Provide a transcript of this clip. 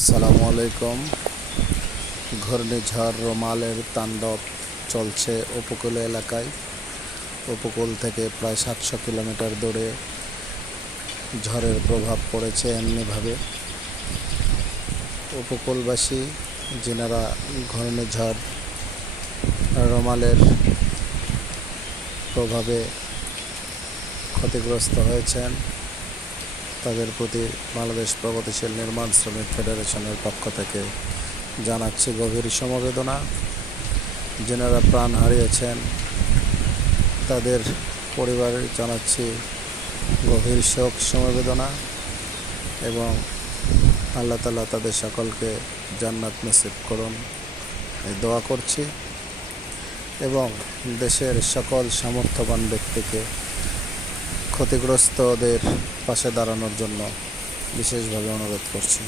আসসালামু আলাইকুম। ঘূর্ণিঝড় রোমালের তাণ্ডব চলছে উপকূল এলাকায়। উপকূল থেকে প্রায় 700 কিলোমিটার দূরে ঝড়ের প্রভাব পড়েছে এমনিভাবে। উপকূলবাসী যিনারা ঘূর্ণিঝড় রোমালের প্রভাবে ক্ষতিগ্রস্ত হয়েছেন, তাদের প্রতি বাংলাদেশ প্রগতিশীল নির্মাণ শ্রমিক ফেডারেশনের পক্ষ থেকে জানাচ্ছি গভীর সমবেদনা। যিনারা প্রাণ হারিয়েছেন তাদের পরিবারে জানাচ্ছি গভীর শোক সমবেদনা এবং আল্লাহ তাআলা তাদের সকলকে জান্নাত নসিব করুন এই দোয়া করছি এবং দেশের সকল সামর্থ্যবান ব্যক্তিকে ক্ষতিগ্রস্তদের পাশে দাঁড়ানোর জন্য বিশেষভাবে অনুরোধ করছি।